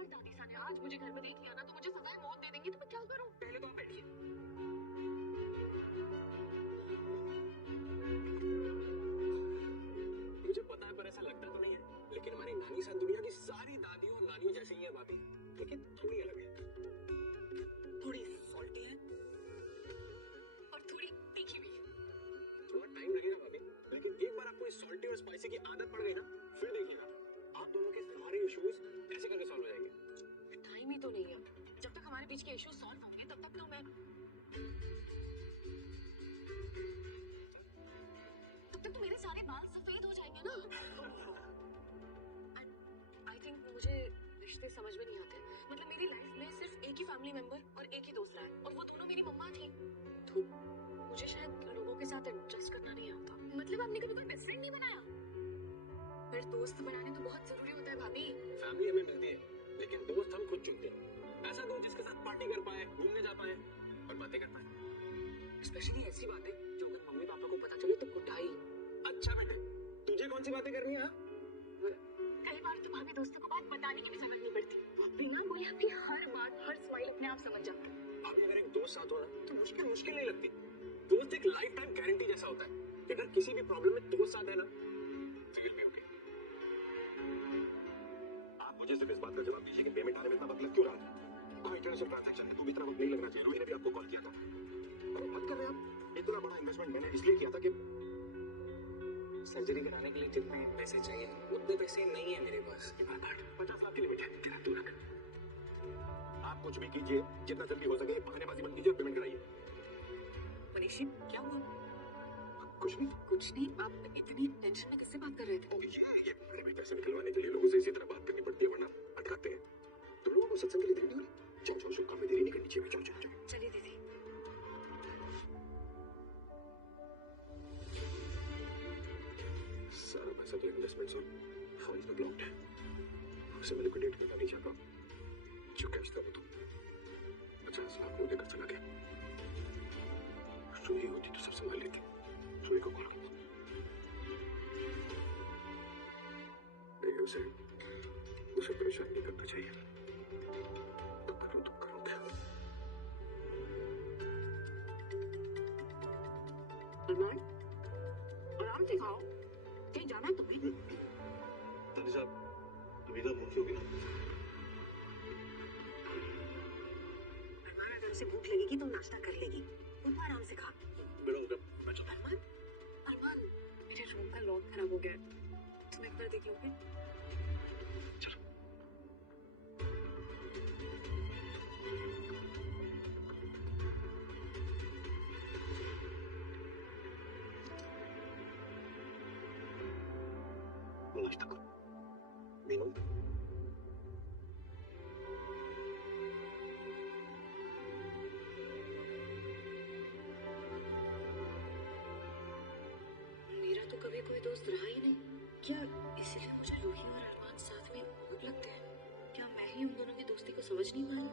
अगर दादी सा ने आज मुझे घर में देख लिया ना तो मुझे सजाए मौत दे देंगे, तो मैं क्या करूं? पहले तो आप बैठिए। मुझे पता है पर ऐसा लगता तो नहीं है, लेकिन हमारी नानी सा दुनिया की सारी दादियों और नानियों जैसी ही है बातें, लेकिन थोड़ी अलग है। थोड़ी सॉल्टी है और थोड़ी तीखी भी। थोड़ा टाइम लगेगा भाभी, लेकिन एक बार आपको इस सॉल्टी और स्पाइसी की आदत पड़ गई ना, फिर देखिएगा आप दोनों के सारे इश्यूज ऐसे करके सॉल्व हो जाएंगे। टाइम ही तो नहीं है। जब तक हमारे बीच के इश्यूज सॉल्व होंगे तब तक तो मैं तब तक तो मेरे सारे बाल सफेद हो जाएंगे ना। आई थिंक मुझे रिश्ते समझ में नहीं आते। मतलब मेरी लाइफ में सिर्फ एक ही फैमिली मेंबर और एक ही दोस्त रहा है, और वो दोनों मेरी मम्मा थी। तो मुझे शायद लोगों के साथ एडजस्ट करना नहीं आता। मतलब आपने कभी कोई बेस्ट फ्रेंड नहीं बनाया? पर दोस्त बनाने तो बहुत जरूरी होता है भाभी। फैमिली हमें मिलती है, लेकिन दोस्त हम खुद चुनते हैं। ऐसा दोस्त जिसके साथ पार्टी कर पाए, घूमने जा पाए और बातें कर पाए। स्पेशली ऐसी बातें जो अगर मम्मी पापा को पता चले तो कुटाई। अच्छा बेटे, तुझे कौन सी बातें करनी है? कई बार तो भाभी दोस्तों को बात बताने की भी जरूरत नहीं पड़ती। वो बिना बोले आपकी हर बात, हर स्माइल अपने आप समझ जाते हैं। भाभी अगर एक दोस्त साथ हो ना तो मुश्किल नहीं लगती। दोस्त एक लाइफ टाइम गारंटी जैसा होता है कि अगर किसी भी प्रॉब्लम में दोस्त साथ है ना, तो विल बी ओके। आप मुझे सिर्फ इस बात का जवाब दीजिए कि पेमेंट आने में इतना वक्त लग क्यों रहा है? कोई इंटरनेशनल ट्रांजैक्शन है तो भी इतना वक्त नहीं लगना चाहिए। रोहित ने भी आपको कॉल किया था। अरे मत कर रहे आप, इतना बड़ा इन्वेस्टमेंट मैंने इसलिए किया था कि सर्जरी कराने के लिए जितने पैसे चाहिए उतने पैसे नहीं है मेरे पास। 50 लाख की लिमिट है, तेरा तू रख। आप कुछ भी कीजिए, जितना जल्दी हो सके बहानेबाजी बंद कीजिए, पेमेंट कराइए। मनीषी क्या हुआ? कुछ नहीं। आप इतनी टेंशन में किससे बात कर रहे थे? ये मेरे भी पैसे निकलवाने के लिए लोगों से इसी तरह बात करनी पड़ती है, वरना अटकाते हैं। तुम लोगों को सत्संग के लिए देरी नहीं हो रही? जाओ शुभ काम में देरी नहीं करनी चाहिए। चलो। चलिए दीदी। सारा पैसा तो इन्वेस्टमेंट्स और फंड्स में ब्लॉक्ड है। उसे मैं लिक्विडेट करना नहीं चाहता। जो कैश था वो तो 50 लाख मुझे लेकर चला गया। रूही होती तो सब संभाल लेती। रूही को कॉल करो। उसे परेशान नहीं करना चाहिए। तब तक तुम करोगे। अरमान, आराम से खाओ। कहीं जाना है तुम्हें? दादी साहब, अभी तो भूख होगी ना? अरमान, अगर उसे भूख लगेगी तो नाश्ता कर लेगी। तुम आराम से खा। मेरा हो गया, मैं चलता हूं। अरमान, मेरे रूम का लॉक खराब हो गया है। तुम एक बार देख लोगे? चलो। नाश्ता करो। मीनू, मेरा तो कभी कोई दोस्त रहा ही नहीं। क्या इसीलिए मुझे रूही और अरमान साथ में बहुत लगते हैं? क्या मैं ही उन दोनों की दोस्ती को समझ नहीं पा रही?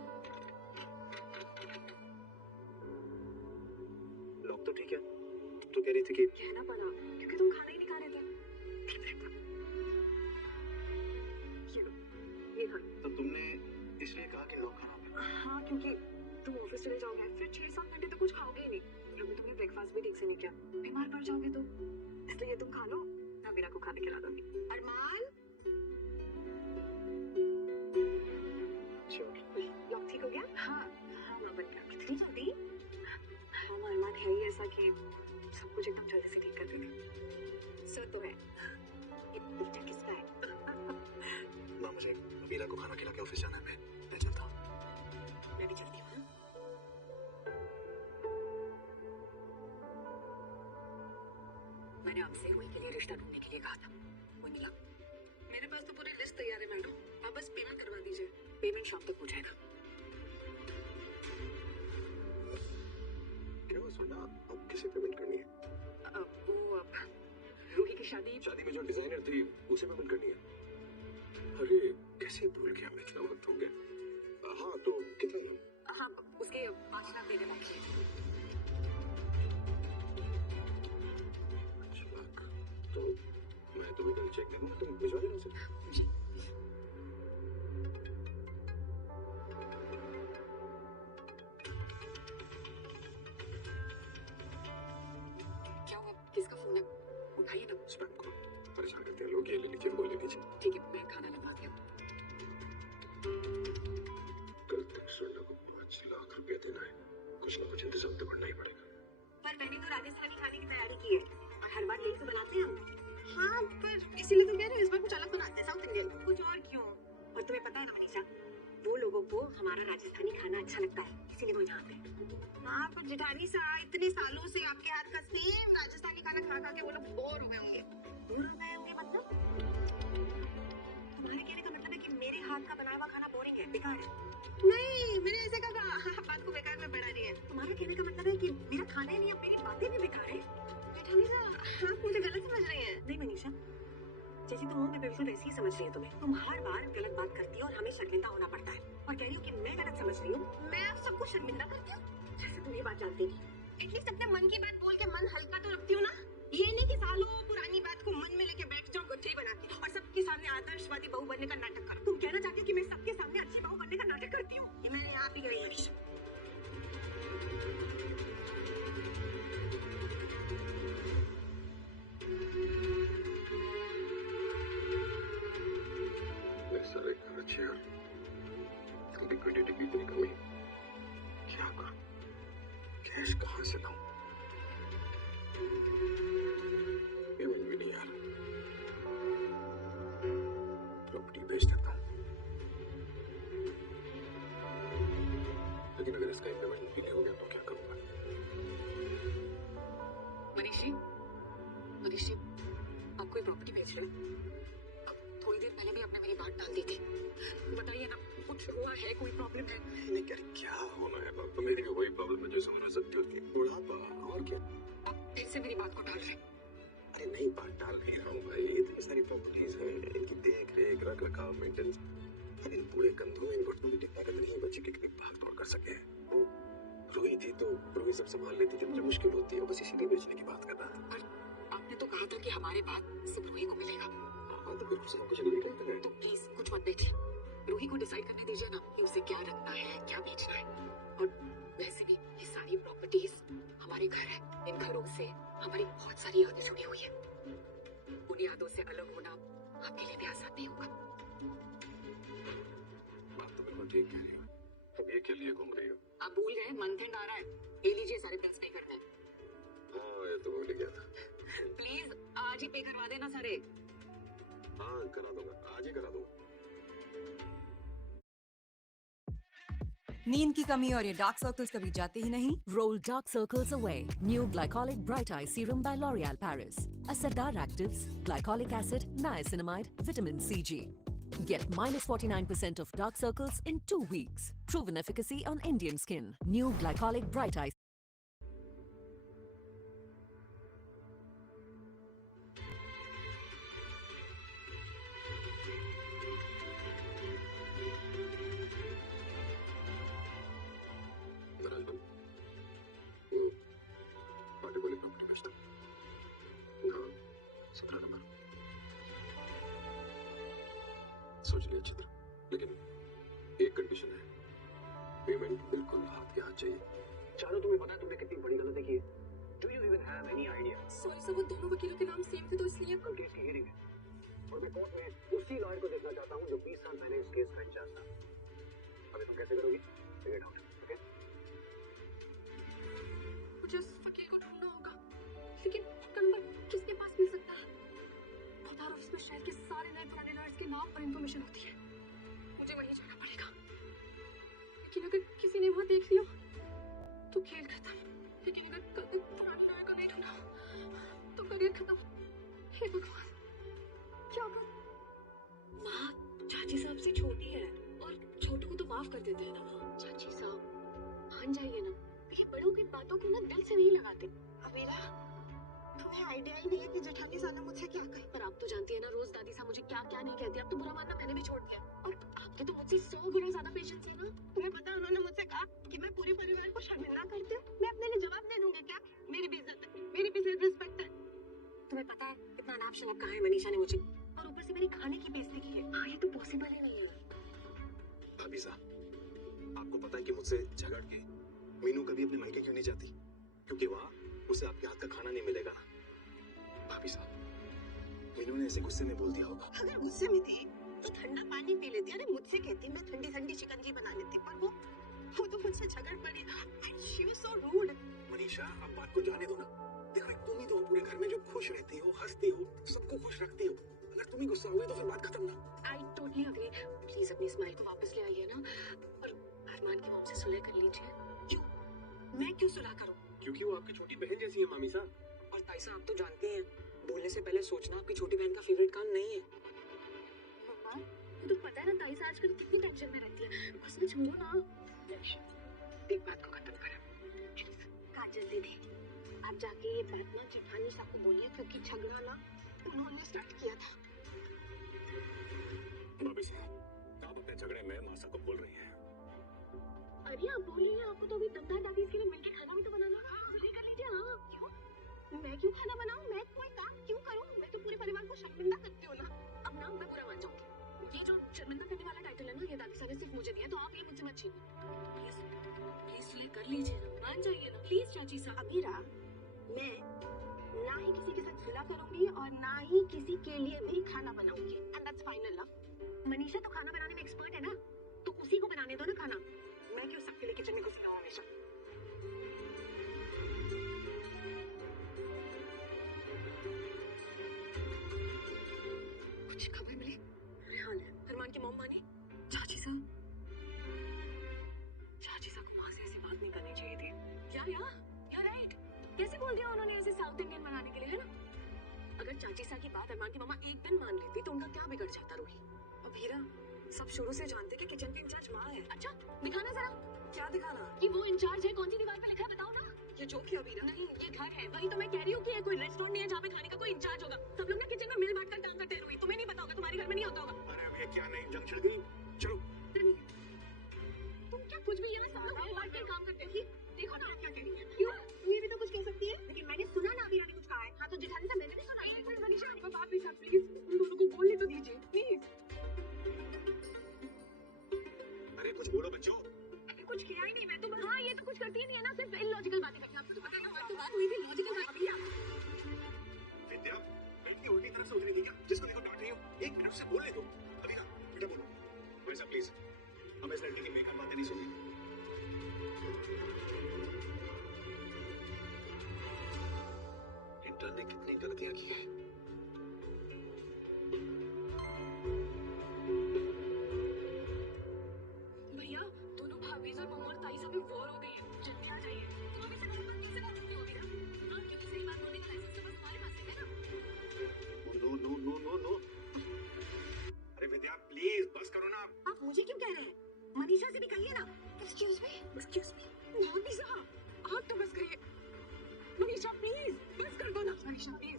लॉक तो ठीक है। तुम तो कह रही थी कि कहना पड़ा क्योंकि तुम खाना ही नहीं खा रहे थे। ये लो, ये खा। तो तुमने इसलिए कहा कि लॉक खराब है? हाँ, क्योंकि तुम ऑफिस चले जाओगे, फिर 6-7 घंटे तो कुछ खाओगे ही नहीं। अभी तुमने ब्रेकफास्ट भी ठीक से नहीं किया, बीमार पड़ जाओगे तो। इसलिए तुम खा लो, मैं मीरा को खाने खिला दूंगी। अरमान, लॉक ठीक हो गया? हाँ, बन गया। इतनी जल्दी? हाँ, अरमान है ही ऐसा कि सब कुछ एकदम जल्दी से ठीक कर देते। सर तो है। ये बेटा किसका है? माँ, मुझे मीरा को खाना खिला के ऑफिस जाना है। मैं चलता हूँ। मैं भी चलती हूँ। मैंने आपसे रूही के लिए रिश्ता ढूंढने के लिए कहा था, वो मिला? मेरे पास तो पूरी लिस्ट तैयार है मैडम, आप बस पेमेंट करवा दीजिए। पेमेंट शाम तक हो जाएगा। क्या हुआ सोना, अब किसे पेमेंट करनी है? वो रूही की शादी में जो डिजाइनर थी उसे पेमेंट करनी है। अरे कैसे भूल गया मैं, इतना वक्त हो गया। हाँ तो कितना है? हाँ, उसके 5 लाख देने बाकी है। 5 लाख? तो मैं तुम्हें कल चेक दे दूंगा, तुम भिजवा देना उसे। खाइए ना। स्पैम को परेशान करते हैं लोग, ये ले लीजिए वो ले लीजिए। ठीक है, मैं खाना लगवाती हूँ। कल तक स्वर्णा को 5 लाख रुपया देना है, कुछ ना कुछ इंतजाम तो करना ही पड़ेगा। पर मैंने तो राजस्थानी खाने की तैयारी की है और हर बार यही तो बनाते हैं हम। हाँ, पर इसीलिए तो कह रहे हैं इस बार कुछ अलग बनाते हैं, साउथ इंडियन। कुछ और क्यों? और तुम्हें पता है ना मनीषा, वो लोगों को हमारा राजस्थानी खाना अच्छा लगता है, इसीलिए वो यहाँ आते हैं। हाँ, पर जेठानी सा इतने सालों से आपके हाथ का सेम राजस्थानी खाना खा खा के वो लोग बोर हो गए होंगे। बोर हो गए होंगे मतलब? तुम्हारे कहने का मतलब है कि मेरे हाथ का बनाया हुआ खाना बोरिंग है, बेकार है? नहीं, मैंने ऐसे कहा बात को बेकार में बढ़ा रही है। तुम्हारे कहने का मतलब है कि मेरा खाना ही नहीं, अब मेरी बातें भी बेकार है। जेठानी सा, आप मुझे गलत समझ रही हैं। नहीं मनीषा, जैसी तुम हो मैं बिल्कुल वैसी ही समझ रही हूँ तुम्हें। तुम हर बार गलत बात करती हो और हमें शर्मिंदा होना पड़ता है और कह रही हो कि मैं गलत समझ रही हूँ। मैं आप सबको शर्मिंदा करती हूँ? जैसे तुम ये बात जानती थी। एटलीस्ट अपने मन की बात बोल के मन हल्का तो रखती हूँ ना। ये नहीं कि सालों पुरानी बात को मन में लेके बैठ जाओ गठरी बना के और सबके सामने आदर्शवादी बहू बनने का नाटक करो। तुम कहना चाहती हो कि मैं सबके सामने अच्छी बहू बनने का नाटक करती हूँ? ये मैंने आप ही गई मनीषा। सारे खर्च यार, लिक्विडिटी की इतनी कमी, क्या करूं? कैश कहाँ से लाऊं? पेमेंट भी नहीं आ रहा। प्रॉपर्टी बेच देता हूं, लेकिन अगर इसका पेमेंट भी नहीं हो गया तो क्या करूंगा? मनीषी, मनीषी, आप कोई प्रॉपर्टी बेच रहे हैं? थोड़ी देर पहले भी आपने मेरी बात टाल दी थी। बताइए ना, कुछ हुआ है, कोई प्रॉब्लम है? नहीं क्या क्या होना है बाबा, मेरी भी वही प्रॉब्लम है जो समझ सकते हो कि बुढ़ापा और क्या। आप फिर से मेरी बात को टाल रहे हैं। अरे नहीं, बात टाल नहीं रहा हूँ भाई, इतनी सारी प्रॉपर्टीज हैं, इनकी देख रेख रख रखाव मेंटेनेंस, अब इन पूरे कंधों में इन घुटनों की ताकत नहीं बची कि कितनी भाग दौड़ कर सके। वो रोई थी तो रोई सब संभाल लेती जब मुझे मुश्किल होती है, बस इसीलिए बेचने की बात कर रहा था। पर आपने तो कहा था कि हमारे बाद सिर्फ रूही को मिलेगा। हाँ तो फिर सब कुछ लेके आता है। तो प्लीज कुछ मत बेचिए, रूही को डिसाइड करने दीजिए ना कि उसे क्या रखना है, क्या बेचना है। और वैसे भी ये सारी प्रॉपर्टीज हमारे घर है, इन घरों से हमारी बहुत सारी यादें जुड़ी हुई है। उन यादों से अलग होना आपके लिए भी आसान नहीं होगा। बात तो बिल्कुल ठीक कह रही हो, अब ये क्या लिए घूम रही हो? आप भूल गए, मंथ एंड आ रहा है, ये लीजिए सारे बिल्स पे करने। हाँ ये तो भूल ही गया था। प्लीज आज ही पे करवा देना सारे। हाँ करा दूंगा, आज ही करा दूंगा। नींद की कमी और ये डार्क सर्कल्स कभी जाते ही नहीं? Roll dark circles away. New glycolic bright eye serum by L'Oréal Paris. Asadar actives, glycolic acid, niacinamide, vitamin CG. Get -49% of dark circles in 2 weeks. Proven efficacy on Indian skin. New glycolic bright eye. सोच लिया अच्छी तरह, लेकिन एक condition है, payment बिल्कुल हाथ के हाथ चाहिए। चारों तुम्हें पता है तुमने कितनी बड़ी गलती की है। Do you even have any idea? Sorry sir, वो दोनों वकीलों के नाम सेम थे तो इसलिए। कल केस की हियरिंग है और मैं कोर्ट में उसी लॉयर को देखना चाहता हूँ जो 20 साल पहले इस केस का इंचार्ज था। अभी तुम कैसे करोगी? Figure out, okay? मुझे उस वकील को ढूंढना होगा, लेकिन उनका नंबर किसके पास मिल सकता है? पता है उसमें शहर के सारे नए पुराने लॉयर्स के नाम पर इंफॉर्मेशन होती है। मुझे वहीं जाना पड़ेगा, लेकिन अगर किसी ने वहां देख लिया तो खेल खत्म। लेकिन अगर कल तक पुराने लॉयर को नहीं ढूंढा तो करियर खत्म। हे भगवान, क्या करूं? माँ चाची साहब से छोटी है और छोटू को तो माफ कर देते हैं ना वो। चाची साहब मान जाइए ना, ये बड़ों की बातों को ना दिल से नहीं लगाते। अमीरा, तुम्हें आइडिया ही नहीं है कि जेठानी साहब ने मुझसे क्या कहा। पर आप तो जानती है ना, रोज दादी साहब मुझे क्या क्या नहीं कहती। अब तो बुरा मानना मैंने भी छोड़ दिया और आपके तो मुझसे 100 गुना ज्यादा पेशेंस है ना। तुम्हें पता है उन्होंने मुझसे कहा कि मैं पूरे परिवार को शर्मिंदा करती हूँ। मैं अपने लिए जवाब दे दूंगी क्या? मेरी भी इज्जत है, मेरी भी सेल्फ रिस्पेक्ट है। तुम्हें पता है इतना नाप शनाप कहा है मनीषा ने मुझे, और ऊपर से मेरी खाने की बेइज्जती की है। हाँ ये तो पॉसिबल ही नहीं है। भाभी साहब, आपको पता है कि मुझसे झगड़ के मीनू कभी अपने मायके क्यों नहीं जाती? क्योंकि वहाँ उसे आपके हाथ का खाना नहीं मिलेगा। भाभी साहब, गुस्से में बोल दिया होगा। अगर गुस्से में थी तो ठंडा पानी पी लेती। अरे मुझसे कहती मैं ठंडी ठंडी शिकंजी बना लेती, पर वो तो मुझसे झगड़ पड़ी। She was so rude. Manisha, अब बात को जाने दो ना। देखो, एक तुम ही तो हो पूरे घर में जो खुश रहती हो, हंसती हो, सबको खुश रखती हो। अगर तुम ही गुस्सा हुए तो फिर बात खत्म ना। I totally agree. प्लीज अपनी स्माइल को वापस ले आइए ना, और अरमान की मॉम से सुलह कर लीजिए। क्यों? मैं क्यों सुलह करूं? क्योंकि वो आपकी छोटी बहन जैसी है मामी साहब। और ताई साहब, आप तो जानते हैं, बोलने से पहले सोचना आपकी छोटी बहन का फेवरेट काम नहीं है। मम्मा, तो पता है ना ताई से आजकल कितनी टेंशन में रहती है, बस में छोड़ो ना। एक बात को खत्म करा। काजल दीदी, अब जाके ये बात ना जेठानी साहब को बोलिए, क्योंकि झगड़ा ना उन्होंने स्टार्ट किया था। भाभी साहब, आप अपने झगड़े में माँ साहब को बोल रही हैं। अरे आप बोल रही हैं, आपको तो अभी दम था, ताकि इसके लिए मिलके खाना भी तो बनाना है। जल्दी कर लीजिए। हाँ, क्यों? मैं क्यों खाना बनाऊं? मैं कोई काम क्यों करूं? मैं तो पूरे परिवार को शर्मिंदा करती हूँ ना। अब ना मैं बुरा मान जाऊंगी। ये जो शर्मिंदा करने वाला टाइटल है ना, ये दादी साहब ने सिर्फ मुझे दिया, तो आप ये मुझसे मत छीनिए। प्लीज प्लीज सुलह कर लीजिए ना, मान जाइए ना प्लीज चाची साहब। अमीरा, मैं ना ही किसी के साथ सुलह करूंगी और ना ही किसी के लिए भी खाना बनाऊंगी, and that's final love. Manisha तो खाना बनाने में एक्सपर्ट है ना, तो उसी को बनाने दो ना खाना। मैं क्यों सबके लिए किचन में घुसना हूं हमेशा? कुछ खबर मिली? रेहान है, अरमान की मॉम मानी? चाची साहब को माँ से ऐसी बात नहीं करनी चाहिए थी। क्या यार, you're right। कैसे बोल दिया उन्होंने ऐसे साउथ इंडियन बनाने के लिए, है ना? अगर चाची साहब की बात अरमान की मामा एक दिन मान लेती तो उनका क्या बिगड़ जाता रूही? अब हीरा, सब शुरू से जानते कि किचन की इंचार्ज माँ है। अच्छा, दिखाना जरा। क्या दिखाना? कि वो इंचार्ज है, कौन सी दीवार पे लिखा है बताओ ना। ये जो क्या वीरा? नहीं, ये घर है, वही तो मैं कह रही हूँ कि ये कोई रेस्टोरेंट नहीं है जहाँ पे खाने का कोई इंचार्ज होगा। सब लोग ना किचन में मिल बांट कर काम करते हैं रूही, तुम्हें नहीं पता होगा, तुम्हारे घर में नहीं होता होगा। अरे अब ये क्या नई जंग छिड़ गई? चलो। तुम क्या कुछ भी यहाँ सब लोग मिल बांट के काम करते हो? देखो ना क्या कह रही है। क्यों? तुम्हें भी तो कुछ कह सकती है, लेकिन मैंने सुना ना अमीरा ने कुछ कहा है। हाँ, तो जेठानी साहब मैंने भी सुना। एक मिनट मनीषा, आपका बात भी साथ प्लीज उन दोनों को बोलने तो दीजिए प्लीज। अरे कुछ बोलो बच्चों। अभी कुछ किया ही नहीं, मैं तो बस। हाँ, ये तो कुछ करती ही नहीं है ना, सिर्फ इलॉजिकल बातें करती है। आपको तो पता है ना, बात तो बात हुई थी, लॉजिकल बात विद्या, पेट की उल्टी तरह से उतरेगी क्या? जिसको देखो डांट रही हो। एक मिनट से बोलने दो। अभी ना, बेटा बोलो। भाई साहब प्लीज, हम इस लड़की की बेकार बातें नहीं सुनी। इंटर्न ने कितनी गलतियां की है। भैया, दोनों भाभीज और मम्मा और ताई सब वॉर हो गई है, जल्दी आ जाइए। तुम अभी से मम्मा तुमसे बात करती हो अभी ना? हाँ, क्योंकि सही बात होने का लाइसेंस तो बस तुम्हारे पास है ना? No no no no no. अरे विद्या प्लीज बस करो ना। आप मुझे क्यों कह रहे हैं? मनीषा से भी कहिए ना। Excuse me. भाभी साहब, आप तो बस करिए। मनीषा प्लीज बस कर दो ना। मनीषा प्लीज।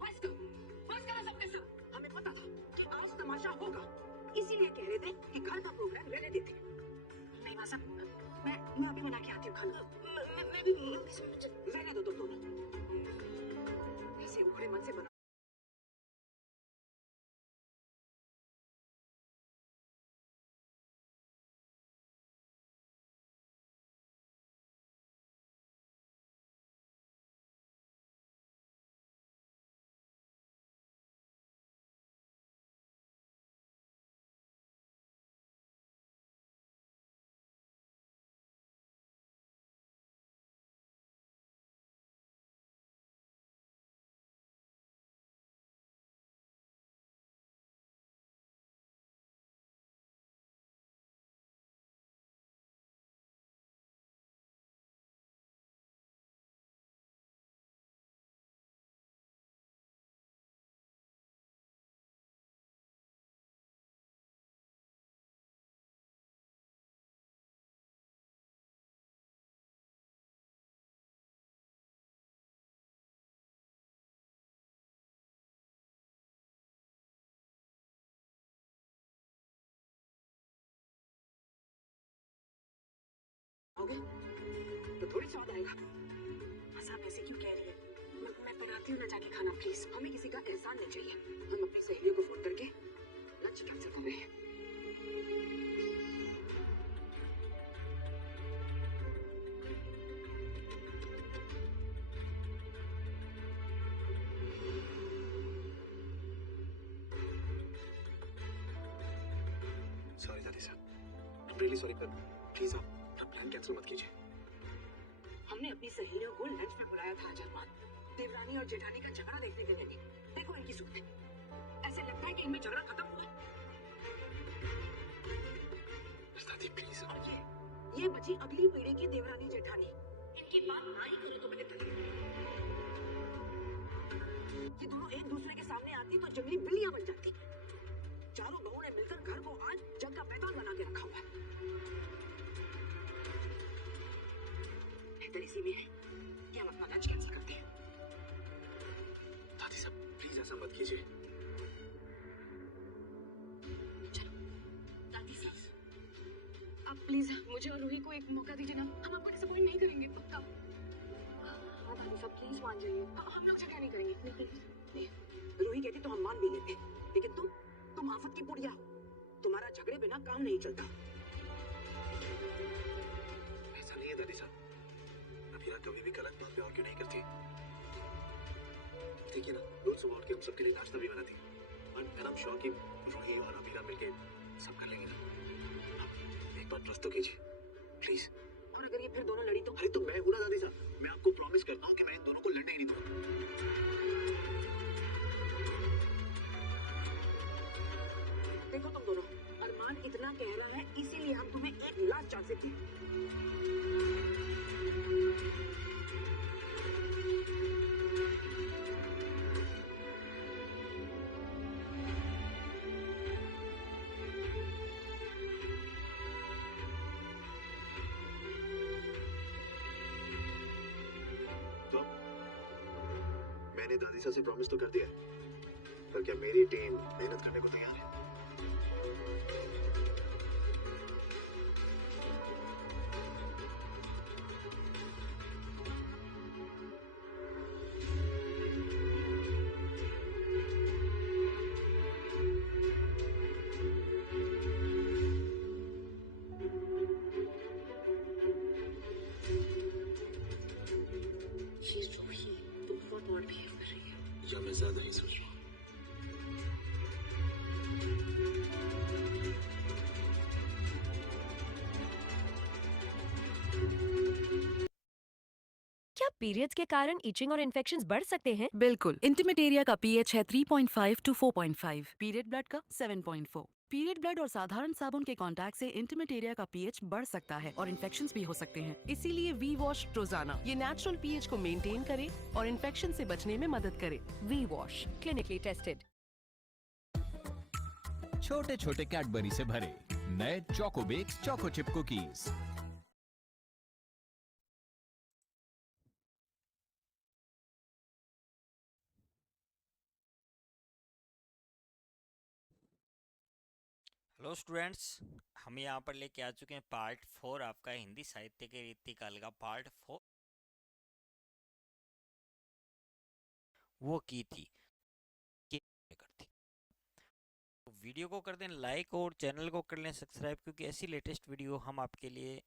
बस करो सबके सब। हमें पता था कि आज तमाशा होगा, इसीलिए कह रहे थे कि घर का प्रोग्राम रहने देते। नहीं माँ साहब, मैं अभी बना के आती हूँ खाना। मैं भी मम्मी से रहने दो तुम दोनों। ऐसे उखड़े मन से बना। आओगे तो थोड़ी स्वाद आएगा। माँ साहब ऐसे क्यों कह रही है? मैं बनाती सकती हो ना जाके खाना प्लीज। हमें किसी का एहसान नहीं चाहिए। हम अपनी सहेलियों को फोन करके लंच कैंसिल कर रहे हैं। सॉरी दादी साहब, I'm really sorry, पर प्लीज आप अपना प्लान कैंसिल मत कीजिए। हमने अपनी सहेलियों को लंच में बुलाया था आज अरमान, देवरानी और जेठानी का झगड़ा देखने के लिए। देखो इनकी सूरतें, ऐसे लगता है कि इनमें झगड़ा खत्म हुआ। दादी प्लीज, और ये बची अगली पीढ़ी की देवरानी जेठानी, इनकी बात ना ही करो तो बेहतर है। ये दोनों एक दूसरे के सामने आती तो जंगली बिल्लियां बन जाती। चारों बहू ने मिलकर घर को आज जंग का मैदान बना के रखा हुआ है। बेहतर इसी में है कि हम अपना लंच कैंसिल करते हैं। दादी साहब प्लीज ऐसा मत कीजिए। दादी साहब, आप प्लीज मुझे और रूही को एक मौका दीजिए ना, हम आपको डिसअपॉइंट नहीं करेंगे पक्का। हाँ दादी साहब प्लीज मान जाइए। हम लोग झगड़ा नहीं करेंगे प्लीज। रूही कहती तो हम मान भी लेते, लेकिन तुम आफत की पुड़िया हो। तुम्हारा झगड़े बिना काम नहीं चलता। ऐसा नहीं है दादी साहब, अभिया कभी भी गलत बात पे और क्यों नहीं करती। देखिए ना, रोज सुबह उठ के हम सबके लिए नाश्ता भी बनाती है, और आई एम श्योर कि रूही और अभिया मिलके सब कर लेंगे ना। आप एक बार ट्रस्ट तो कीजिए प्लीज। और अगर ये फिर दोनों लड़ी तो? अरे तो मैं हूं ना दादी साहब, मैं आपको प्रॉमिस करता हूँ कि मैं इन दोनों को लड़ने ही नहीं दूंगा। देखो तुम दोनों, अरमान इतना कह रहा है इसीलिए हम तुम्हें एक लास्ट चांस देते हैं। तो मैंने दादी साहब से प्रॉमिस तो कर दिया है, पर क्या मेरी टीम मेहनत करने को तैयार है? ये रूही बहुत और बिहेव कर रही है। या मैं ज्यादा ही सोच रहा हूँ। क्या पीरियड्स के कारण इचिंग और इन्फेक्शंस बढ़ सकते हैं? बिल्कुल। इंटिमेट एरिया का पीएच है 3.5 to 4.5, पीरियड ब्लड का 7.4। पीरियड ब्लड और साधारण साबुन के कांटेक्ट से इंटिमेट एरिया का पीएच बढ़ सकता है और इन्फेक्शंस भी हो सकते हैं। इसीलिए वी वॉश रोजाना ये नेचुरल पीएच को मेंटेन करे और इन्फेक्शन से बचने में मदद करे। V Wash, clinically tested. छोटे छोटे कैडबरी से भरे नए choco bakes choco chip cookies. Hello students, हम यहाँ पर लेके आ चुके हैं पार्ट 4 आपका हिंदी साहित्य के रीतिकाल का पार्ट 4। वो की थी करती। तो वीडियो को कर दें लाइक और चैनल को कर लें सब्सक्राइब, क्योंकि ऐसी लेटेस्ट वीडियो हम आपके लिए